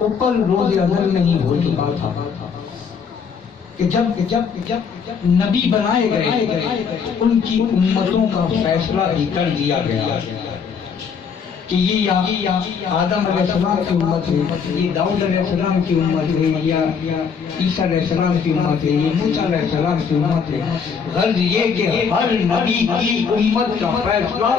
اوپر روز ازل نہیں ہو چکا تھا کہ جب نبی بنائے گئے ان کی امتوں کا فیصلہ بھی کر دیا گیا کہ یہ آدم علیہ السلام کی امت ہے، یہ داؤد علیہ السلام کی امت ہے، یا عیسیٰ علیہ السلام کی امت ہے، یہ موسیٰ علیہ السلام کی امت ہے۔ غرض یہ کہ ہر نبی کی امت کا فیصلہ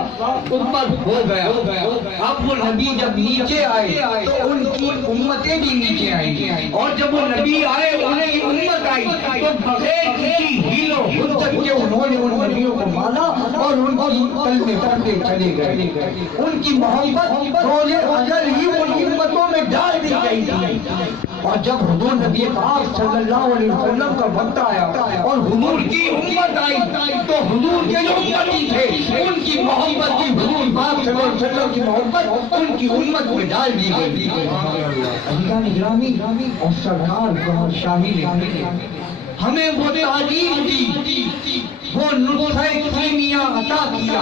اوپر ہو گیا۔ اب وہ نبی جب نیچے آئے تو ان کی امتیں بھی نیچے آئیں، اور جب وہ نبی آئے انہیں یہ امت آئی تو بغیر کسی ہیل و حجت کے انہوں نے ان نبیوں کو مانا اور ان کی کلمے پڑھتے چلے گئے۔ ان کی محبت روز ازل ہی ان امتوں میں ڈال دی گئی تھی، اور جب حضور نبی پاک صلی اللہ علیہ وسلم کا وقت آیا اور حضور کی امت آئی تو حضور کے جو امتی تھے ان کی محبت کی حضور پاک صلی اللہ علیہ وسلم کی محبت ان کی امت میں ڈال دی گئی۔ عزیزان گرامی اور سرکار کو شامل ہمیں وہ تعلیم دی، وہ نسخہ کیمیا عطا کیا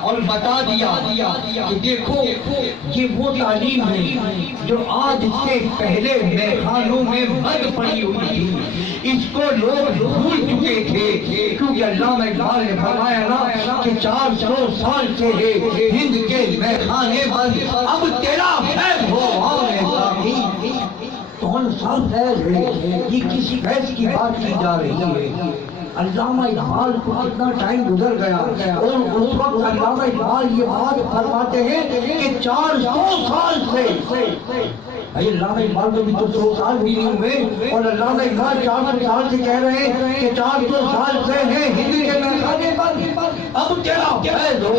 اور بتا دیا کہ دیکھو یہ وہ تعلیم ہے جو آج سے پہلے میخانوں میں بند پڑی ہوئی تھی، اس کو لوگ بھول چکے تھے، کیونکہ علامہ اقبال نے فرمایا نا کہ 400 سال سے ہے ہند کے میخانے بند، اب تیرا فیض ہو آنے ساقی۔ کون سا فیض ہے؟ یہ کسی فیض کی بات کی جا رہی ہے۔ علامہ اقبال کو کتنا ٹائم گزر گیا اور اس وقت علامہ اقبال یہ بات فرماتے ہیں کہ 400 سال سے، بھائی علامہ اقبال کو بھی تو 100 سال بھی نہیں ہوئے، اور علامہ اقبال 400 سال سے کہہ رہے ہیں کہ 400 سال سے ہیں ہند کے میخانے پر، اب تیرا فیض ہو۔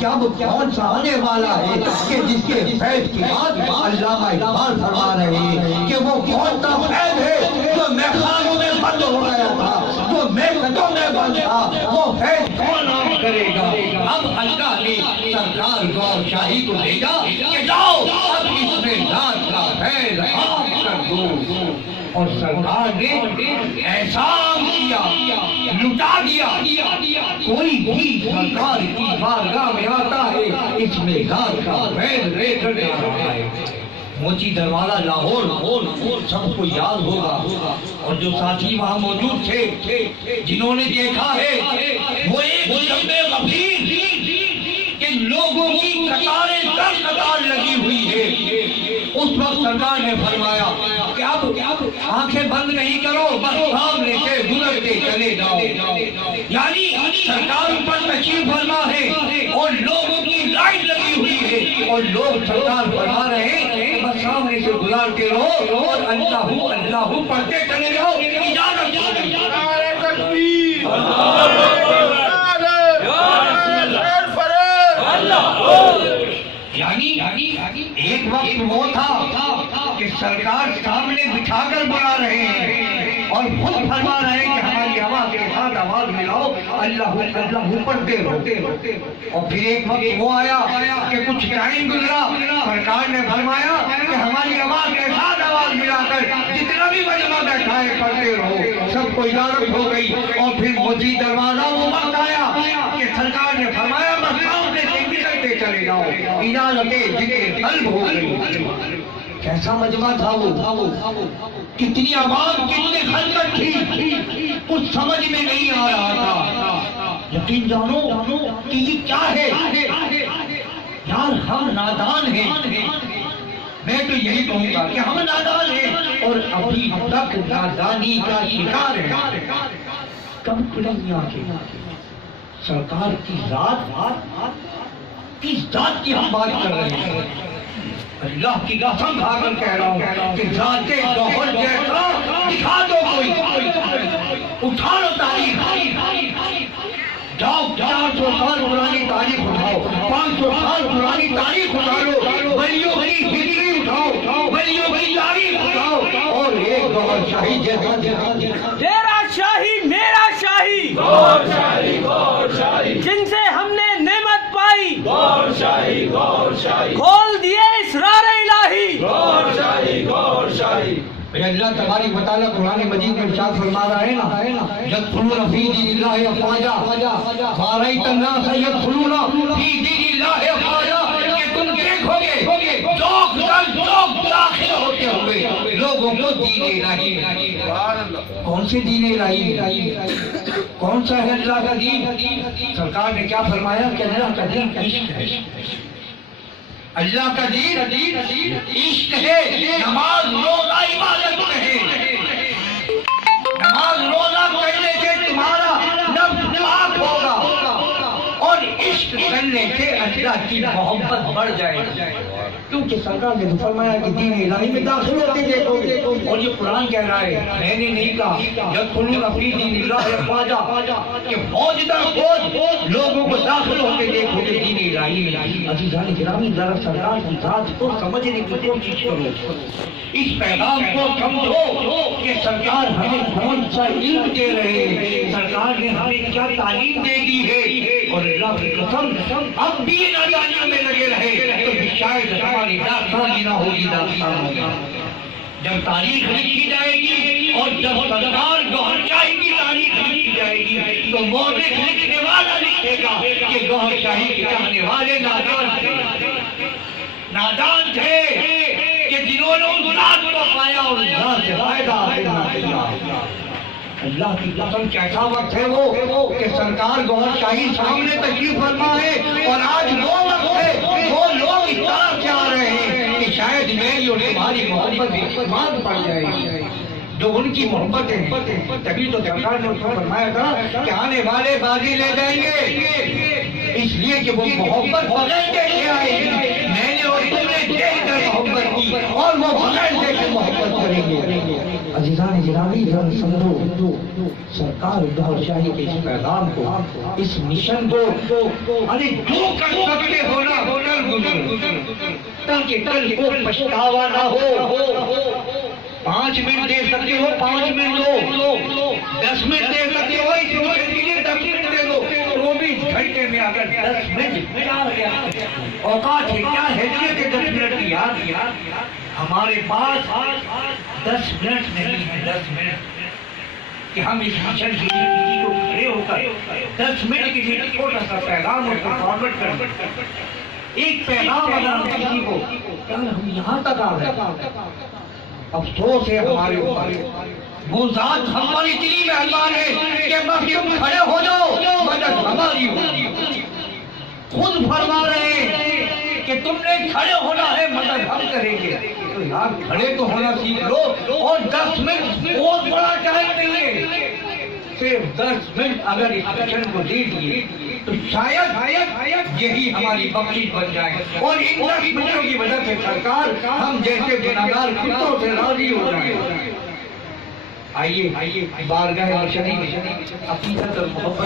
کیا اب کون سا آنے والا ہے کہ جس کے فیض کی بات علامہ اقبال فرما رہے ہیں کہ وہ کون سا فیض ہے جو میخانوں میں بند ہو گیا تھا، جو میخانوں میں بند تھا، وہ فیض کون عام کرے گا؟ اب اللہ نے سرکار گور شاہی کو بھیجا کہ جاؤ اب اس میں ذات کا فیض عام کر دو، اور سرکار نے احسان کیا، لٹا دیا۔ کوئی بھی سرکار کی بارگاہ میں آتا ہے اس میں ذات کا فیض لے کر آ رہا ہے۔ موچی دروازہ لاہور سب کو یاد ہوگا، اور جو ساتھی وہاں موجود تھے جنہوں نے دیکھا ہے وہ ایک لمبے غفیر کہ لوگوں کی قطاریں در قطار لگی ہوئی ہے۔ اس وقت سرکار نے فرمایا کہ اب آنکھیں بند نہیں کرو، بس سامنے سے گزرتے چلے جاؤ۔ یعنی سرکار اوپر تشریف فرما ہے اور لوگوں کی لائن لگی ہوئی ہے، اور لوگ سرکار فرما رہے ہیں بس سامنے سے گزارتے رہو اور اللہ اللہ پڑھتے چلے جاؤ۔ اجازت یعنی ایک وقت وہ تھا کہ سرکار سامنے بٹھا کر بلا رہے ہیں اور خود فرما رہے ہیں کہ ہماری آواز کے ساتھ آواز ملاؤ، اللہ اللہ پڑھتے رہو۔ اور پھر ایک وقت وہ آیا کہ کچھ ٹائم گزرا، سرکار نے فرمایا کہ ہماری آواز کے ساتھ آواز ملا کر جتنا بھی مجمع بیٹھا ہے پڑھتے رہو۔ سب کو اجازت ہو گئی، اور پھر موچی دروازہ وہ وقت آیا کہ سرکار نے فرمایا بس سامنے سے گزرتے چلے جاؤ۔ اجازتیں ذکر قلب ہو گئی۔ کیسا مجمع تھا وہ، کتنی عوام، کتنی خلقت تھی، کچھ سمجھ میں نہیں آ رہا تھا۔ یقین جانو کہ یہ کیا ہے یار، ہم نادان ہیں، میں تو یہی کہوں گا کہ ہم نادان ہیں اور ابھی تک نادانی کا شکار ہے۔ کم کھلیں آنکھیں، سرکار کی ذات، کس ذات کی ہم بات کر رہے ہیں؟ اللہ کی قسم کھا کر کہہ رہا ہوں کہ ذات گوہر جیسا دکھا دو کوئی، اٹھا لو تاریخ، جاؤ 400 سال پرانی تاریخ اٹھاؤ، 500 سال پرانی تاریخ اٹھا لو، ولیوں کی ہسٹری اٹھاؤ، ولیوں کی تاریخ اٹھاؤ، اور ایک گوہر شاہی جیسا تیرا شاہی میرا شاہی، گور شاہی گور شاہی، جن سے ہم نے نعمت پائی، گور شاہی گور شاہی، کھول دیے اسرار الہی، گور شاہی گور شاہی۔ میرے اللہ تبارک و تعالیٰ قرآن مجید میں ارشاد فرما رہا ہے نا، یدخلون فی دین اللہ افواجا، فارأیت الناس یدخلون فی دین اللہ افواجا، کہ تم دیکھو گے چوک در چوک ہوتے ہوئے لوگوں کو دین الہی، کون سے دین الہی، کون سا ہے اللہ کا دین؟ سرکار نے کیا فرمایا کہ اللہ کا دین عشق ہے، اللہ کا دین عشق ہے، نماز روزہ عبادت ہے، نماز روزہ کرنے سے تمہارا نفس پاک ہوگا اور عشق کرنے سے اللہ کی محبت بڑھ جائے گی، کیونکہ سرکار نے فرمایا کہ دین الہی میں داخل ہوتے دیکھو گے، اور یہ قرآن کہہ رہا ہے، میں نے نہیں کہا، جب سنوں اپنی دین اللہ افواجا کہ فوج در فوج لوگوں کو داخل ہوتے دیکھو گے دین الہی میں۔ عزیزان گرامی، ذرا سرکار کی ذات کو سمجھنے کی کوشش کرو، اس پیغام کو سمجھو کہ سرکار ہمیں کون سا علم دے رہے ہیں، سرکار نے ہمیں کیا تعلیم دے دی ہے، اور اللہ کی قسم اب بھی نادانیوں میں لگے رہے تو شاید ہماری داستان نہ ہوگی، داستان ہوگی۔ جب تاریخ لکھی جائے گی اور جب سرکار گوہر شاہی کی تاریخ لکھی جائے گی تو مورخ لکھنے والا لکھے گا کہ گوہر شاہی کے چاہنے والے نادان تھے کہ جنہوں نے اس ذات کو پایا اور اس ذات سے فائدہ حاصل نہ کیا۔ اللہ کی قسم کیسا وقت ہے وہ کہ سرکار گوہر شاہی سامنے تشریف فرما ہے، اور آج وہ وقت ہے وہ لوگ اس طرح سے آ رہے ہیں کہ شاید میری اور تمہاری محبت اعتماد پڑ جائے گی، جو ان کی محبت ہے۔ تبھی تو سرکار نے اس کو فرمایا تھا کہ آنے والے بازی لے جائیں گے، اس لیے کہ وہ محبت بغیر دیکھے آئے گی، میں نے اور تم نے دیکھ کر محبت کی اور وہ بغیر دیکھے محبت کریں گے۔ عزیزان گرامی، ذرا سمجھو سرکار گوہر شاہی کے اس پیغام کو، اس مشن کو ارے جو کر سکتے ہو نا کر گزرو، تاکہ کل کو پچھتاوا نہ ہو۔ 5 منٹ دے سکتے ہو 5 منٹ دو، 10 منٹ دے سکتے ہو اس روزے کے لیے 10 منٹ دے دو، 24 گھنٹے میں اگر 10 منٹ اوقات ہے، کیا حیثیت ہے 10 منٹ کی؟ ہمارے پاس 10 منٹ نہیں ہے، 10 منٹ کہ ہم اس مشن کی زندگی کو کھڑے ہو کر 10 منٹ کے لیے چھوٹا سا پیغام اور فارورڈ کر دیں۔ ایک پیغام اگر ہم کسی کو، ہم یہاں تک آ گئے، افسوس ہے ہمارے اوپر، وہ ذات ہم پر اتنی مہربان ہے کہ بس تم کھڑے ہو جاؤ مدد ہماری ہوگی، خود فرما رہے ہیں کہ تم نے کھڑے ہونا ہے مدد ہم کریں گے۔ تو یار کھڑے تو ہونا سیکھ لو، اور 10 منٹ بہت بڑا ٹائم نہیں ہے، صرف 10 منٹ اگر اس مشن کو دے دیے تو شاید یہی ہماری بخشش بن جائے، اور ان 10 منٹوں کی وجہ سے سرکار ہم جیسے گناہگار کتوں سے راضی ہو جائیں۔ آئیے بارگاہ بشری میں اپنی محبت